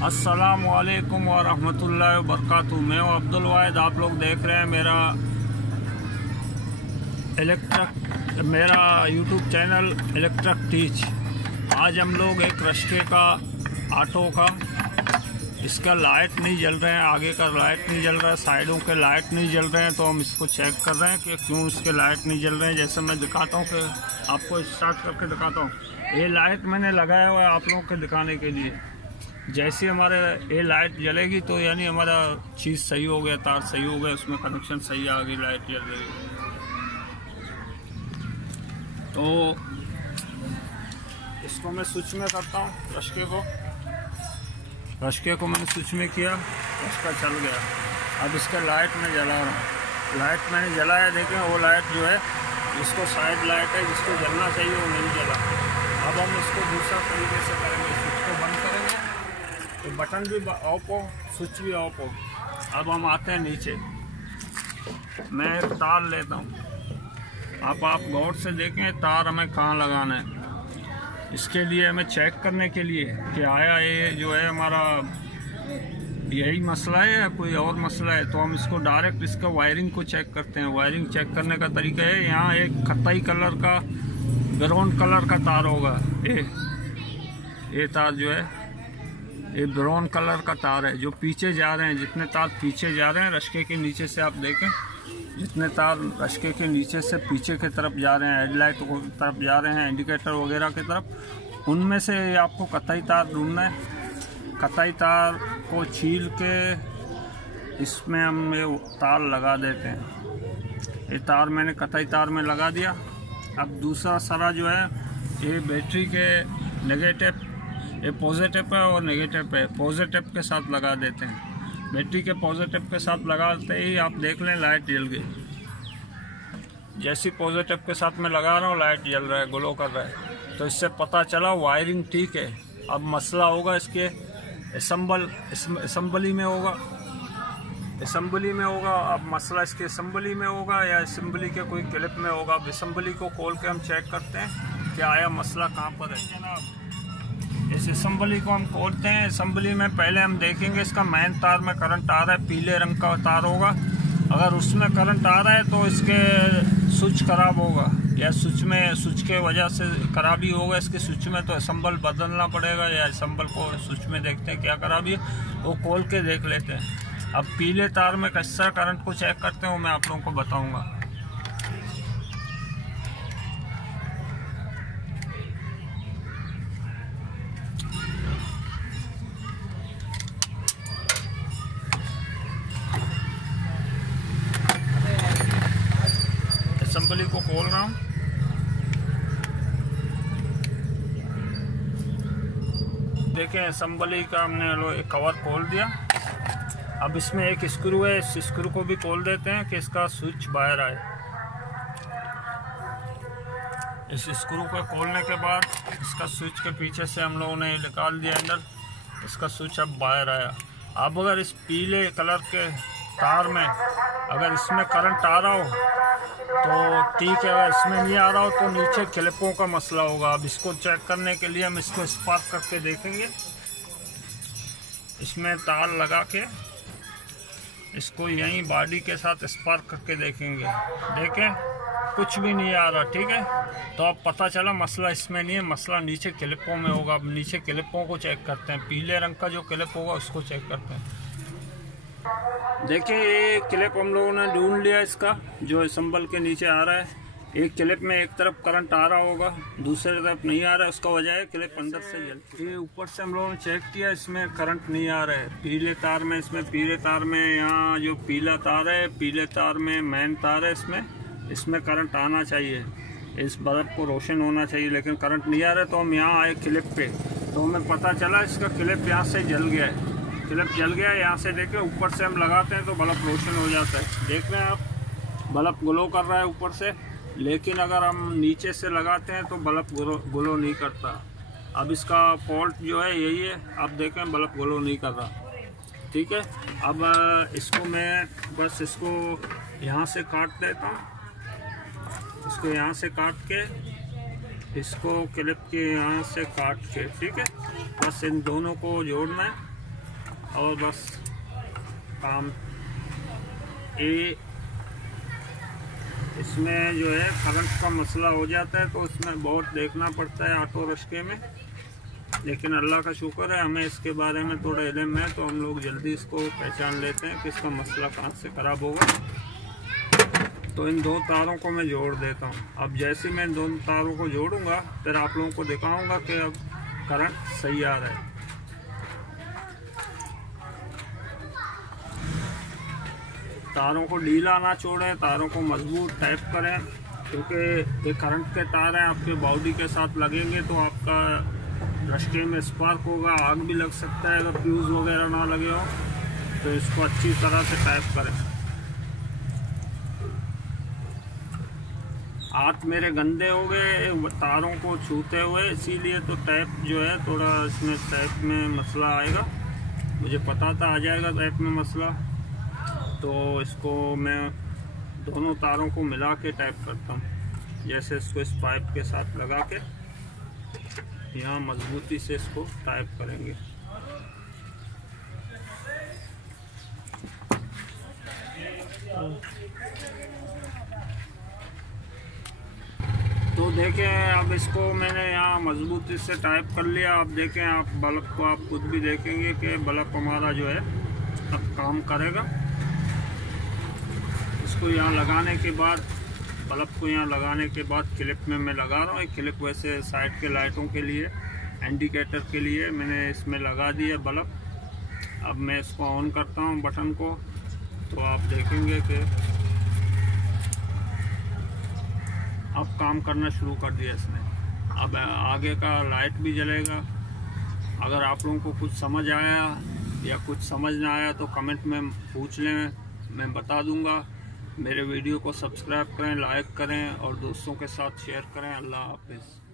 अस्सलामुअलैकुम वरहमतुल्लाहि वबरकातुहू। मैं हूँ अब्दुल वाहिद। आप लोग देख रहे हैं मेरा यूट्यूब चैनल इलेक्ट्रिक टीच। आज हम लोग एक रश्के का ऑटो का इसका लाइट नहीं जल रहे हैं, आगे का लाइट नहीं जल रहा है, साइडों के लाइट नहीं जल रहे हैं, तो हम इसको चेक कर रहे हैं कि क्यों इसके लाइट नहीं जल रहे हैं। जैसे मैं दिखाता हूँ कि आपको स्टार्ट करके दिखाता हूँ। ये लाइट मैंने लगाया हुआ है आप लोगों के दिखाने के लिए। जैसे हमारे ये लाइट जलेगी तो यानी हमारा चीज़ सही हो गया, तार सही हो गया, उसमें कनेक्शन सही आ गई, लाइट जल रही। तो इसको मैं स्विच में करता हूँ। रश्के को मैंने स्विच में किया, रश्का चल गया। अब इसका लाइट मैं जला रहा हूँ। लाइट मैंने जलाया, देखें वो लाइट जो है जिसको साइड लाइट है, जिसको जलना चाहिए वो नहीं जला। अब हम इसको दूसरा तरीके से करेंगे। स्विच को बंद करेंगे तो बटन भी ऑफ हो, स्विच भी ऑफ हो। अब हम आते हैं नीचे। मैं एक तार लेता हूँ। आप गौर से देखें तार हमें कहाँ लगाना है। इसके लिए हमें चेक करने के लिए कि आया ये जो है हमारा यही मसला है या कोई और मसला है, तो हम इसको डायरेक्ट इसका वायरिंग को चेक करते हैं। वायरिंग चेक करने का तरीका है, यहाँ एक कत्थई कलर का ब्राउन कलर का तार होगा। ये तार जो है ये ब्राउन कलर का तार है जो पीछे जा रहे हैं। जितने तार पीछे जा रहे हैं रश्के के नीचे से, आप देखें जितने तार रश्के के नीचे से पीछे की तरफ जा रहे हैं, हेडलाइट की तरफ जा रहे हैं, इंडिकेटर वगैरह की तरफ, उनमें से आपको कत्थई तार ढूंढना है। कत्थई तार को छील के इसमें हम ये तार लगा देते हैं। ये तार मैंने कत्थई तार में लगा दिया। अब दूसरा सरा जो है ये बैटरी के नेगेटिव, ये पॉजिटिव है और नेगेटिव है, पॉजिटिव के साथ लगा देते हैं। बैटरी के पॉजिटिव के साथ लगाते ही आप देख लें लाइट जल गई। जैसी पॉजिटिव के साथ मैं लगा रहा हूँ लाइट जल रहा है, ग्लो कर रहा है, तो इससे पता चला वायरिंग ठीक है। अब मसला होगा इसके असम्बली में होगा। अब मसला इसके असम्बली में होगा या असम्बली के कोई क्लिप में होगा। अब असम्बली को खोल के हम चेक करते हैं कि आया मसला कहाँ पर है जनाब। इस असम्बली को हम खोलते हैं। असम्बली में पहले हम देखेंगे इसका मेन तार में करंट आ रहा है, पीले रंग का तार होगा। अगर उसमें करंट आ रहा है तो इसके स्विच खराब होगा या स्विच के वजह से खराबी होगा इसके स्विच में, तो असम्बल बदलना पड़ेगा। या असम्बल को स्विच में देखते हैं क्या खराबी है, वो खोल के देख लेते हैं। अब पीले तार में किस तरह करंट को चेक करते हैं वो मैं आप लोगों को बताऊँगा। असम्बली को खोल रहा हूँ। देखें असम्बली का हमने कवर खोल दिया। अब इसमें एक स्क्रू है, इस स्क्रू को भी खोल देते हैं कि इसका स्विच बाहर आए। इस स्क्रू को खोलने के बाद इसका स्विच के पीछे से हम लोगों ने निकाल दिया अंदर, इसका स्विच अब बाहर आया। अब अगर इस पीले कलर के तार में अगर इसमें करंट आ रहा हो तो ठीक है, अगर इसमें नहीं आ रहा हो तो नीचे क्लिपों का मसला होगा। अब इसको चेक करने के लिए हम इसको स्पार्क करके देखेंगे। इसमें तार लगा के इसको यहीं बॉडी के साथ स्पार्क करके देखेंगे। देखें कुछ भी नहीं आ रहा, ठीक है, तो अब पता चला मसला इसमें नहीं है, मसला नीचे क्लिपों में होगा। अब नीचे क्लिपों को चेक करते हैं। पीले रंग का जो क्लिप होगा उसको चेक करते हैं। देखिए ये क्लिप हम लोगों ने ढूंढ लिया, इसका जो असम्बल के नीचे आ रहा है। एक क्लिप में एक तरफ करंट आ रहा होगा, दूसरी तरफ नहीं आ रहा है। उसका वजह है क्लिप अंदर से जलती है। ऊपर से हम लोगों ने चेक किया, इसमें करंट नहीं आ रहा है पीले तार में। इसमें पीले तार में यहाँ जो पीला तार है, पीले तार में मेन तार है, इसमें करंट आना चाहिए, इस बल्ब को रोशन होना चाहिए, लेकिन करंट नहीं आ रहा है। तो हम यहाँ आए क्लिप पे, तो हमें पता चला इसका क्लिप यहाँ से जल गया है। क्लिप जल गया है, यहाँ से देखें ऊपर से हम लगाते हैं तो बल्ब रोशन हो जाता है। देख रहे हैं आप, बल्ब ग्लो कर रहा है ऊपर से, लेकिन अगर हम नीचे से लगाते हैं तो बल्ब ग्लो नहीं करता। अब इसका फॉल्ट जो है यही है, आप देखें बल्ब ग्लो नहीं कर रहा, ठीक है। अब इसको मैं बस इसको यहाँ से काट देता हूँ, इसको यहाँ से काट के इसको क्लिप के यहाँ से काट के, ठीक है, बस इन दोनों को जोड़ना है। और बस काम ये इसमें जो है करंट का मसला हो जाता है तो इसमें बहुत देखना पड़ता है ऑटो रिक्शे में। लेकिन अल्लाह का शुक्र है हमें इसके बारे में थोड़ा इल्म है, तो हम लोग जल्दी इसको पहचान लेते हैं कि इसका मसला कहाँ से ख़राब होगा। तो इन दो तारों को मैं जोड़ देता हूँ। अब जैसे मैं इन दोनों तारों को जोड़ूंगा फिर आप लोगों को दिखाऊंगा कि अब करंट सही आ रहा है। तारों को ढीला ना छोड़ें, तारों को मजबूत टाइप करें, क्योंकि ये करंट के तार हैं, आपके बॉडी के साथ लगेंगे तो आपका रस्ते में स्पार्क होगा, आग भी लग सकता है अगर फ्यूज़ वगैरह ना लगे हो। तो इसको अच्छी तरह से टाइप करें। हाथ मेरे गंदे हो गए तारों को छूते हुए, इसीलिए तो टैप जो है थोड़ा इसमें टैप में मसला आएगा। मुझे पता था आ जाएगा टैप में मसला, तो इसको मैं दोनों तारों को मिला के टैप करता हूँ। जैसे इसको इस पाइप के साथ लगा के यहाँ मजबूती से इसको टाइप करेंगे। तो देखें अब इसको मैंने यहाँ मजबूती से टाइप कर लिया। आप देखें, आप बल्ब को आप खुद भी देखेंगे कि बल्ब हमारा जो है अब काम करेगा। इसको यहाँ लगाने के बाद, बल्ब को यहाँ लगाने के बाद क्लिप में मैं लगा रहा हूँ। एक क्लिप वैसे साइड के लाइटों के लिए, इंडिकेटर के लिए मैंने इसमें लगा दिया बल्ब। अब मैं इसको ऑन करता हूँ बटन को, तो आप देखेंगे कि अब काम करना शुरू कर दिया इसने। अब आगे का लाइट भी जलेगा। अगर आप लोगों को कुछ समझ आया या कुछ समझ ना आया तो कमेंट में पूछ लें, मैं बता दूंगा। मेरे वीडियो को सब्सक्राइब करें, लाइक करें और दोस्तों के साथ शेयर करें। अल्लाह हाफिज़।